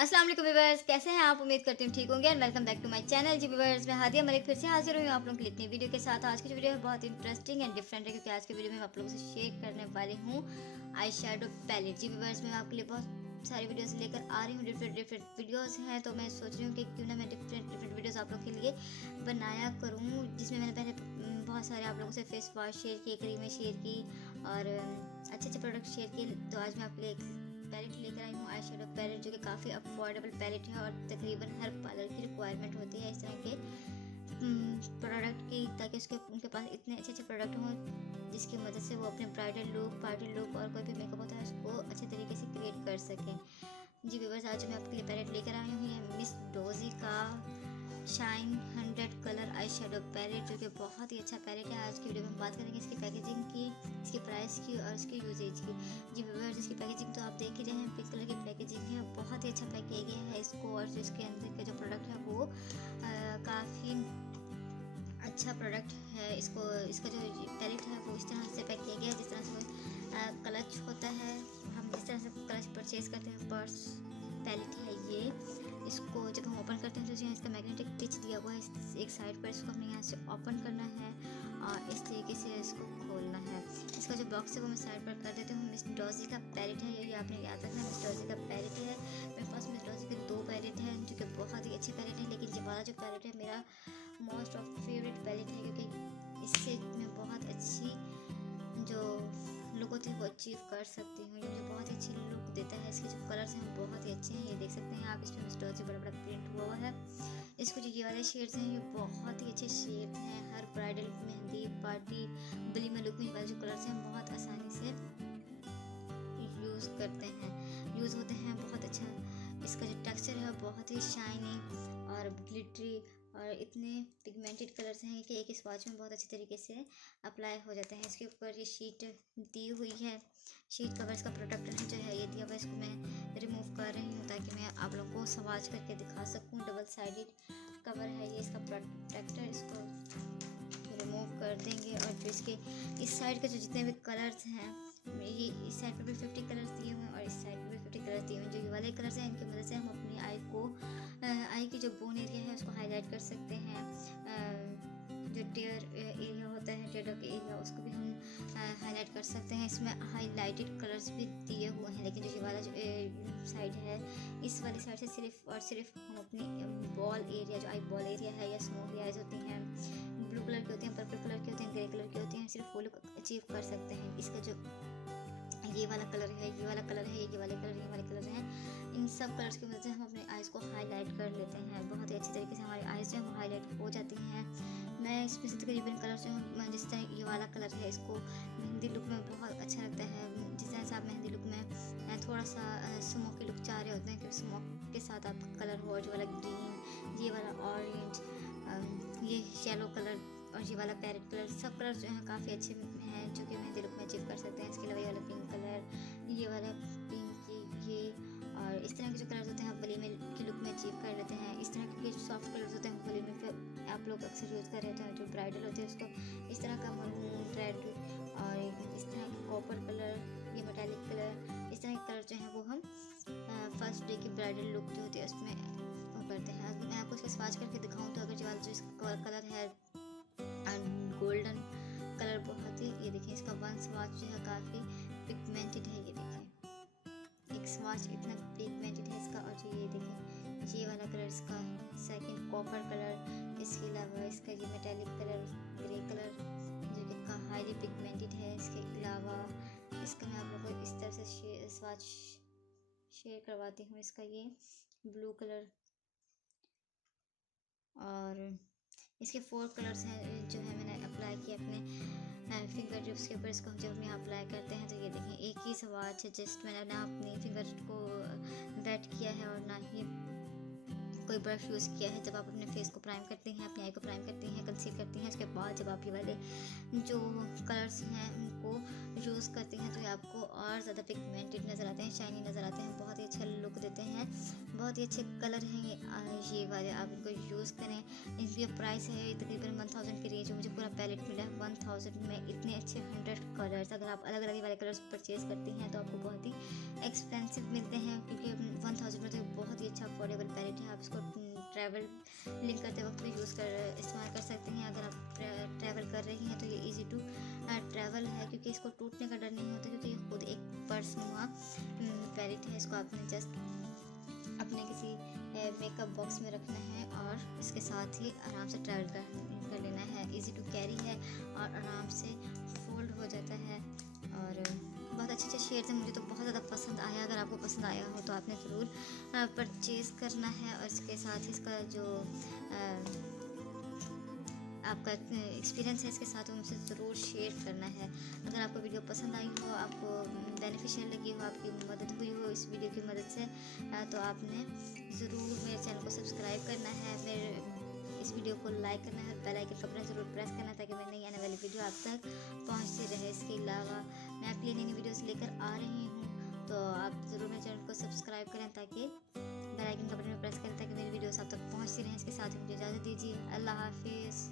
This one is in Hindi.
अस्सलाम वालेकुम व्यूअर्स, कैसे हैं आप? उम्मीद करती हूँ ठीक होंगे and welcome back to my channel जी व्यूअर्स। मैं हादिया मलिक फिर से हाजिर हुई हूँ आप लोगों के लिए इतनी वीडियो के साथ। आज की जो वीडियो है बहुत इंटरेस्टिंग एंड डिफरेंट है क्योंकि आज की वीडियो में मैं आप लोगों से शेयर करने वाली हूँ आई शेडो पैलेट। जी व्यूअर्स, मैं आपके लिए बहुत सारी वीडियोस लेकर आ रही हूँ। डिफरेंट वीडियोस हैं, तो मैं सोच रही हूँ कि क्यों ना मैं डिफरेंट वीडियोस आप लोगों के लिए बनाया करूँ, जिसमें मैंने पहले बहुत सारे आप लोगों से फेस वॉश शेयर किए, क्रीमें शेयर की और अच्छे अच्छे प्रोडक्ट शेयर किए। तो आज मैं आपके लिए एक पैलेट लेकर आई हूँ, आई शेडो पैलेट, जो कि काफ़ी अफोर्डेबल पैलेट है और तकरीबन हर पार्लर की रिक्वायरमेंट होती है इस तरह के प्रोडक्ट की, ताकि उनके पास इतने अच्छे अच्छे प्रोडक्ट हों जिसकी मदद से वो अपने ब्राइडल लुक, पार्टी लुक और कोई भी मेकअप होता है उसको अच्छे तरीके से क्रिएट कर सकें। जी व्यूअर्स, आज मैं आपके लिए पैलेट लेकर आई हूँ, ये मिस डोजी का shine 100 colour eye shadow palette, जो कि बहुत ही अच्छा पैलेट है। आज की वीडियो में हम बात करेंगे इसकी पैकेजिंग की, इसकी प्राइस की और इसके यूजेज की। जी व्यूअर्स, इसकी पैकेजिंग तो आप देख ही रहे हैं, पिंक कलर की पैकेजिंग है, बहुत ही अच्छा पैक किया गया है इसको। और जो इसके अंदर का जो प्रोडक्ट है वो काफ़ी अच्छा प्रोडक्ट है। इसका जो पैलेट है वो इस तरह से पैक किया गया है जिस तरह से क्लच होता है, हम जिस तरह से क्लच परचेज करते हैं पर्स पैलेट है ये। इसको जब हम ओपन करते हैं तो यहाँ इसका मैग्नेटिक टिच दिया हुआ है एक साइड पर, इसको हमें यहाँ से ओपन करना है और इस तरीके से इसको खोलना है। इसका जो बॉक्स है वो मैं साइड पर कर देती हूँ। मिस डोजी का पैलेट है ये, आपने याद रखना मिस डोजी का पैलेट है। मेरे पास मिस डोजी के 2 पैलेट हैं जो कि बहुत ही अच्छे पैलेट हैं, लेकिन ये वाला जो पैलेट है मेरा मोस्ट ऑफ फेवरेट पैलेट है, क्योंकि इससे मैं बहुत अच्छी जो लुक होती है वो अचीव कर सकती हूँ। ये मुझे बहुत ही अच्छी लुक देता है। इसके जो कलर्स हैं बहुत ही अच्छे हैं, ये देख सकते हैं आप, इसमें मिस्टर से बड़ा बड़ा प्रिंट हुआ हुआ है। इसको जो ये वाले शेड्स हैं ये बहुत ही अच्छे शेड्स हैं, हर ब्राइडल मेहंदी पार्टी बली में लुक में ये वाले जो कलर्स हैं बहुत आसानी से यूज़ होते हैं, बहुत अच्छा। इसका जो टेक्सचर है बहुत ही शाइनी और ग्लिटरी और इतने पिगमेंटेड कलर्स हैं कि एक स्वाच में बहुत अच्छे तरीके से अप्लाई हो जाते हैं। इसके ऊपर ये शीट दी हुई है, शीट कवर्स का प्रोटेक्टर जो है ये दिया हुआ है, इसको मैं रिमूव कर रही हूँ ताकि मैं आप लोगों को स्वाच करके दिखा सकूँ। डबल साइडेड कवर है ये इसका प्रोटेक्टर, इसको रिमूव कर देंगे। और जो इसके इस साइड के जो जितने भी कलर्स हैं, ये इस साइड पर भी 50 कलर्स दिए हुए हैं और इस साइड पर भी 50 कलर्स दिए हुए हैं। जो ये वाले कलर्स हैं इनकी मदद से हम अपनी आई की जो बोन एरिया है उसको हाईलाइट कर सकते हैं। जो टेयर एरिया होता है, टेयर का एरिया, उसको भी हम हाईलाइट कर सकते हैं। इसमें हाईलाइटेड कलर्स भी दिए हुए हैं, लेकिन जो ये वाला जो साइड है, इस वाली साइड से सिर्फ और सिर्फ हम अपनी बॉल एरिया, जो आई बॉल एरिया है या स्मॉल आइज होती हैं, ब्लू कलर की होती हैं, पर्पल कलर की होती हैं, ग्रे कलर की होती हैं, सिर्फ वो लोग अचीव कर सकते हैं। इसका जो ये वाला कलर है, ये वाला कलर है, ये वाले कलर, ये वाले कलर हैं, इन सब कलर्स की वजह से हम अपने आइज़ को हाईलाइट कर लेते हैं। बहुत ही अच्छी तरीके से हमारी आइज़ जो है वो हाईलाइट हो जाती हैं। मैं इसमें से तकरीबन कलर जो है, जिस तरह ये वाला कलर है इसको मेहंदी लुक में बहुत अच्छा लगता है। जिस तरह से आप मेहंदी लुक में थोड़ा सा स्मोकी लुक चाह रहे होते हैं कि स्मोक के साथ आप कलर हो, जो वाला ग्रीन, ये वाला ऑरेंज, ये येलो कलर और ये वाला पैरेट कलर, सब कलर जो हैं काफ़ी अच्छे हैं जो कि मेहंदी लुक में अचीव कर सकते हैं। इसके अलावा ये वाला पिंक कलर, ये वाला पिंक, ये और इस तरह के जो कलर्स होते हैं आप बली में की लुक में अचीव कर लेते हैं। इस तरह के सॉफ्ट कलर्स होते हैं बली में आप लोग अक्सर यूज़ कर रहे हैं, जो ब्राइडल होते हैं उसको इस तरह का मरून रेड और इस तरह का कॉपर कलर, ये मेटालिक कलर, इस तरह के कलर जो हैं वो हम फर्स्ट डे की ब्राइडल लुक जो होती है उसमें करते हैं। मैं आपको इसका स्वाच करके दिखाऊँ तो अगर जो वाला जो इसका कलर है गोल्डन कलर, बहुत ही, ये देखिए इसका वन स्वाच जो है काफ़ी पिगमेंटेड है, ये देखिए एक स्वाच इतना पिगमेंटेड है इसका। और जो ये देखिए ये वाला कलर इसका सेकंड कॉपर कलर, इसके अलावा इसका ये मेटालिक कलर ग्रे कलर जो कि हाईली पिगमेंटेड है। इसके अलावा इसका मैं आप लोगों को इस तरह से स्वाच शेयर करवाती हूँ। इसका ये ब्लू कलर और इसके 4 कलर्स हैं जो है मैंने अप्लाई किया अपने फिंगर टिप्स के ऊपर। इसको जब हम यहाँ अप्लाई करते हैं तो ये देखें एक ही स्वाच है, जस्ट मैंने ना अपनी फिंगर को वेट किया है और ना ही कोई ब्रश यूज़ किया है। जब आप अपने फेस को प्राइम करती हैं, अपनी आई को प्राइम करती हैं, कंसील करती हैं, उसके बाद जब आप ये वाले जो कलर्स हैं उनको यूज़ करती हैं तो ये आपको और ज़्यादा पिगमेंटेड नज़र आते हैं, शाइनी नज़र आते हैं, बहुत ही अच्छा लुक देते हैं, बहुत ही अच्छे कलर हैं ये वाले। आप इनको यूज़ करें। इनकी प्राइस है तकरीबन 1000 की रेंज में मुझे पूरा पैलेट मिला है 1000 में। इतने अच्छे 100 कलर्स, अगर आप अलग अलग वाले कलर्स परचेज़ करती हैं तो आपको बहुत ही एक्सपेंसिव मिलते हैं, क्योंकि 1000 में तो बहुत ही अच्छा अफोर्डेबल पैलेट है। आप इसको ट्रैवल लिंक करते वक्त भी इस्तेमाल कर सकते हैं। अगर आप ट्रैवल कर रही हैं तो ये इजी टू ट्रैवल है, क्योंकि इसको टूटने का डर नहीं होता, क्योंकि ये खुद एक पर्सनुमा पैलेट है। इसको आपने जस्ट अपने किसी मेकअप बॉक्स में रखना है और इसके साथ ही आराम से ट्रैवल कर लेना है। इजी टू कैरी है और आराम से फोल्ड हो जाता है। और बहुत अच्छे शेड्स हैं, मुझे तो बहुत ज़्यादा पसंद आया। अगर आपको पसंद आया हो तो आपने ज़रूर परचेज़ करना है। और इसके साथ ही इसका जो आपका एक्सपीरियंस है इसके साथ वो मुझसे ज़रूर शेयर करना है। अगर आपको वीडियो पसंद आई हो, आपको बेनिफिशियल लगी हो, आपकी मदद हुई हो इस वीडियो की मदद से, तो आपने ज़रूर मेरे चैनल को सब्सक्राइब करना है, मेरे इस वीडियो को लाइक करना है और बेल आइकन का बटन ज़रूर प्रेस करना है, ताकि मेरी नई आने वाली वीडियो आप तक पहुँचती रहे। इसके अलावा मैं आपके लिए नई वीडियोज़ लेकर आ रही हूँ, तो आप ज़रूर मेरे चैनल को सब्सक्राइब करें, ताकि बेल आइकन का बटन प्रेस करें, ताकि मेरी वीडियोस आप तक पहुँचती रहें। इसके साथ ही मुझे इजाज़त दीजिए। अल्लाह हाफिज़।